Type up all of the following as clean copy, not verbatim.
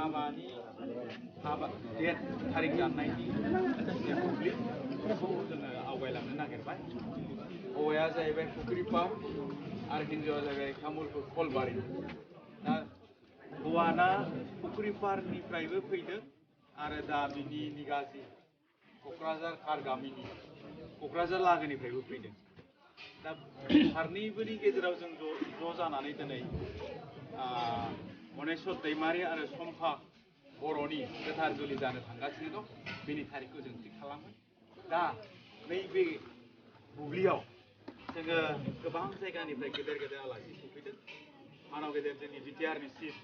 हाबानि डेट थारिख दाननायनि जे बुब्लि बेखौ जोङो आवगायलांनो नागिरबाय। हौवाया जाहैबाय फुख्रि पार आरो हिन्जावा जाहैबाय तामुलपुर कलबारि। दा हौवाना फुख्रि पारनिफ्रायबो फैदों आरो दा बिनि निगाजि क'क्राझार कारगामिनि क'क्राझार लागोनिफ्रायबो फैदों। दा फारनैबोनि गेजेराव जों ज' जानानै दिनै मनेस्वर दैमारि आरो स'मफ बर'नि गोथार जुलि जानो थांगासिनो दं। बेनि थारिखखौ जों थि खालामगोन। दा नैबे बुब्लियाव जोङो गोबां जायगानिफ्राय गेदेर गेदेर आलासि सफैदों। मानाव गेदेर जोंनि बिटिआरनि चिफ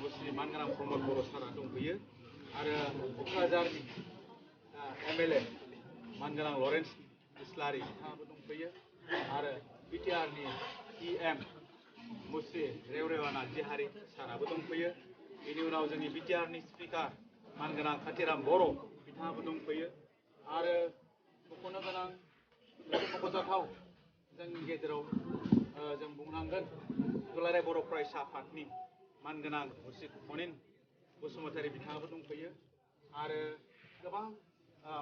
मुस्रि मानगोनां प्रमद बर' सारा दंफैयो आरो क'क्राझारनि एमएलए मानगोनां लरेन्स इस्लारि बिथाङाबो दंफैयो आरो बिटिआरनि इएम मुस्रि रेवरेवा नार्जिहारि साराबो दंफैयो। बेनि उनाव जोंनि बिटिआरनि स्पिकार मानगोनां खाथिराम बर' बिथाङाबो दंफैयो आरो मख'नो गोनां मख'जाथाव जोंनि गेजेराव जों बुंनांगोन दुलाराय बर' फरायसा आफादनि मानगोनां मुस्रि मनिन बसुमतारी बिथाङाबो दंफैयो आरो गोबां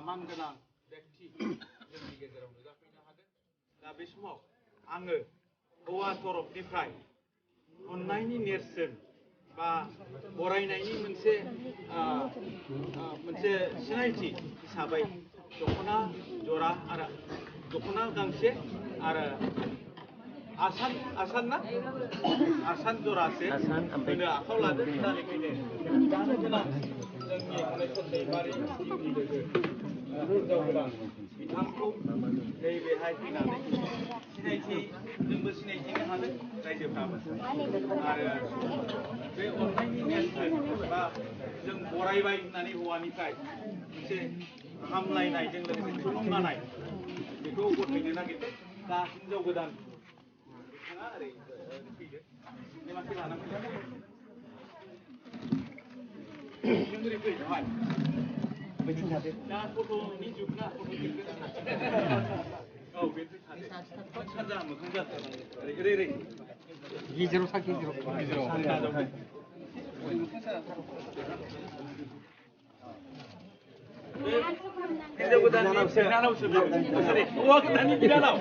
मानगोनां व्यक्ति जोंनि गेजेराव नुजाफैनो हादों। दा बे समाव आङो हौवा तरफनिफ्राय अननायनि नेरसोन बा बरायनायनि मोनसे सिनायथि हिसाबै दख'ना जरा आरो दख'ना गांसे आरो आसान जरासे होनो आखायाव लादों। दा बेखायनो जानो गोनां जोंनि मनेस्वर दैमारि जिउनि लोगो हिनजाव गोदान बिथांखौ नैबेहाय फैनानै जोंबो सिनायथिनो हादों रायजोफ्राबो आरो बे अननायनि नेरसोन बा जों बरायबाय होननानै हौवानिफ्राय मोनसे हामलायनायजों लोगोसे थुलुंगानाय बेखौ गथायनो नागिरदों। दा हिनजाव गोदान बिथाङा ओरै फैदो माखि लानांगौ जों ओरै फैदोंहाय दा फट'नि जुग ना फट' औ बेनिफ्राय सानजा मोखां जादों ओरै गेजेराव सा गेजेराव हिनजाव गोदाननि बिनानावसो हौवा गोदाननि बिनानाव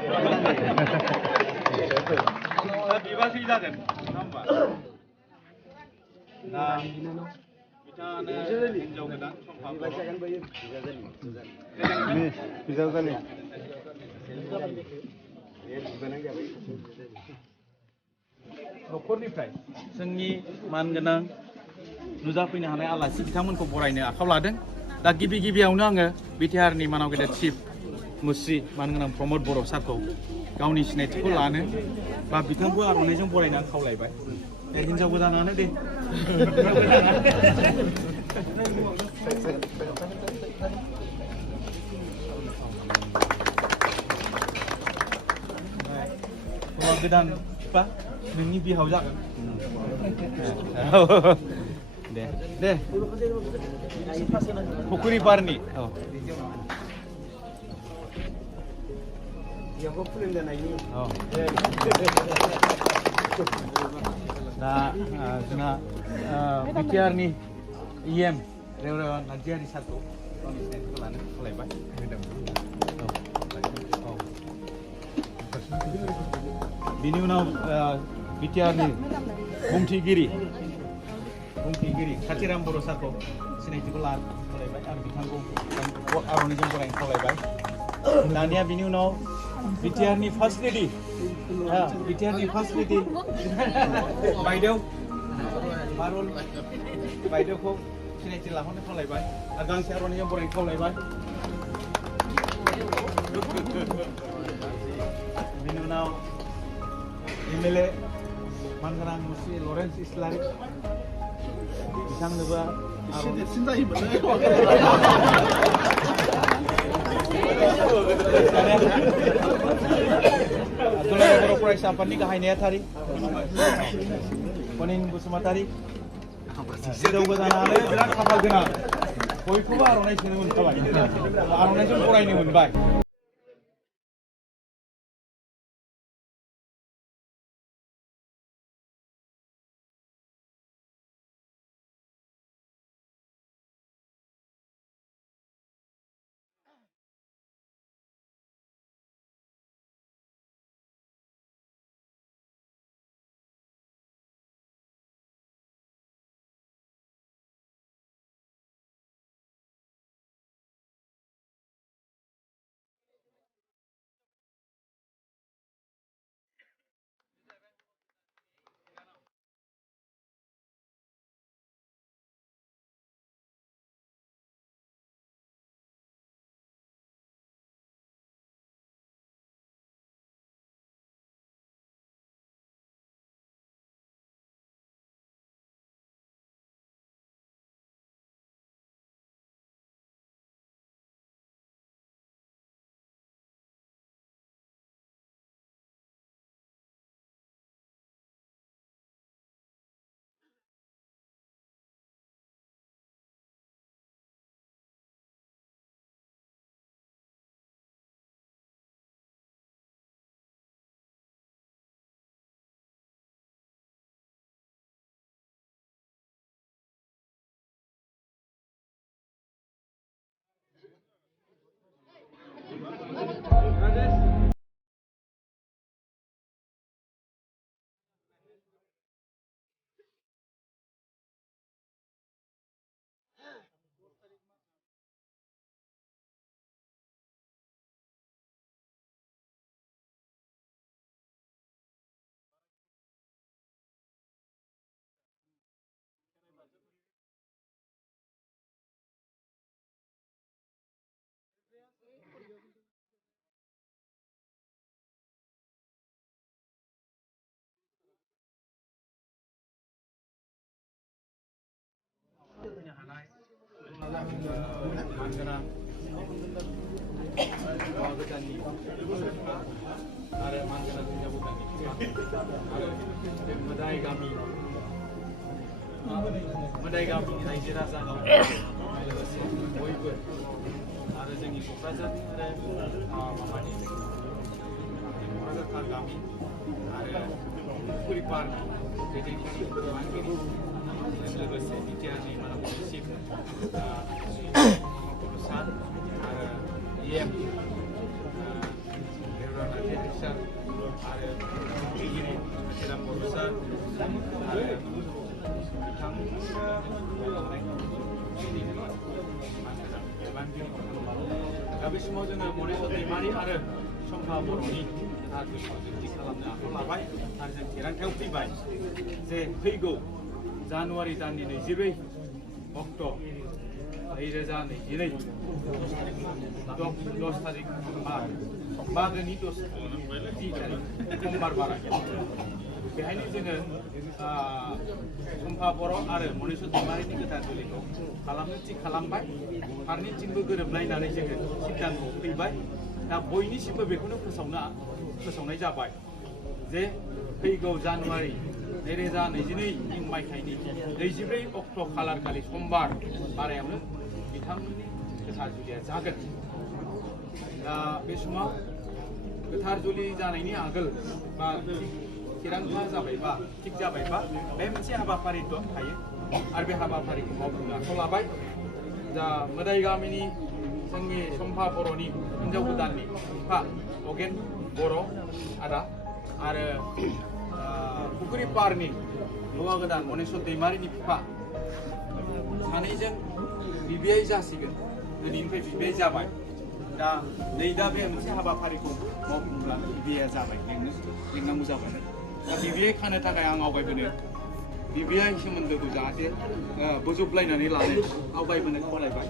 बिबाजै जागोन नङा होमबा? दा बिथाङानो हिनजाव गोदान स'मफ न'खरनिफ्राय जोंनि मानगोनां नुजाफैनो हानाय आलासि बिथांमोनखौ बरायनो आखायाव लादों। दा गिबियावनो आङो बिटिआरनि मानाव गेदेर चिफ मुस्रि मानगोनां प्रमद बर' सारखौ गावनि सिनायथिखौ लानो बा बिथांखौ आर'नाइजों बरायनानै खावलायबाय। हिनजाव गोदानानो दे हौवा गोदान बा नोंनि बिहाव जागोन। दे फुख्रि पारनि दा जोंहा बिटिआरनि इएम रेवरेवा नार्जिहारि सारखौ गावनि सिनायथिखौ लानो खावलायबाय। बिनि उनाव बिटिआरनि बुंथिगिरि खाथिराम बर' सारखौ सिनायथिखौ लानो खावलायबाय आरो बिथांखौ आर'नाइजों बरायनो खावलायबाय। दानिया बिनि उनाव बिटिआरनि फार्स्ट लेडि बायदेव मारुल बायदेवखौ सिनायथि लाहरनो खावलायबाय आरो गांसे आर'नाइजों बरायनो खावलायबाय। बिनि उनाव एमएलए मानगोनां मुस्रि लरेन्स इस्लारि बिथांनोबो दुलाराय बर' फरायसा आफादनि गाहाय नेहाथारि मनिन बसुमतारी हिनजाव गोदानानो बिराद खाफाल गोनां बयखौबो आर'नाइ सोनो मोनखाबाय आर'नाइजों बरायनो मोनबाय। मानगोनां हौवा गोदाननि बिफा आरो मानगोनां हिनजाव गोदाननि बिफा आरो बे मोदाय गामिनि रायजो राजानि लोगोसे बयबो आरो जोंनि क'क्राझारनि आरो माबानि क'क्राझार गामि आरो पुरिपारनि दैदेनगिरि मानगिरि लोगोसे बिटिआरनि मानगोनां चिफ सार आरो EM देरहा सार आरो दैगिरि सिराम बर' सार आरो दा बे समाव जोङो मनेस्वर दैमारि आरो सम्फा बर'नि गोथार जुलिखौ जुक्ति खालामनो आखायाव लाबाय आरो जों थिरांथायाव फैबाय जे फैगौ जानुवारि दाननि 24 अक्ट' 2022 10 थारिख मागोनि 10 थारिख समबार बारा बेहायनो जोङो सम्फा बर' आरो मनेस्वर दैमारिनि गोथार जुलिखौ खालामनो थि खालामबाय फारनैथिंबो गोरोबलायनानै जोङो सिद्धान्तआव फैबाय दा बयनिसिमबो बेखौनो फोसावनाय जाबाय जे फैगौ जानुवारि 2022 मायथाइनि 24 अक्ट' खालार खालि समबार बारायावनो बिथांमोननि गोथार जुलिया जागोन। दा बे समाव गोथार जुलि जानायनि आगोल बा थिरांथा जाबायबा थिग जाबायबा बे मोनसे हाबाफारि थायो आरो बे हाबाफारिखौ मावफुंनो आखायाव लाबाय। दा मोदाय गामिनि जोंनि सम्फा बर'नि हिनजाव गोदाननि बिफा अगेन बर' आदा आरो पुरिपारनि हौवा गोदान मनेस्वर दैमारिनि बिफा सानैजों बिबिआइ जासिगोन दिनैनिफ्राय बिबिआइ जाबाय। दा बे मोनसे हाबाफारिखौ मावफुंब्ला बिबिआइआ जाबाय लिंनांगौ जाबाय। दा बिबिआइ खानो थाखाय आं आवगायबोनो बिबिआइ सोमोन्दोखौ जाहाथे बोजबलायनानै लानो आवगायबोनो खावलायबाय।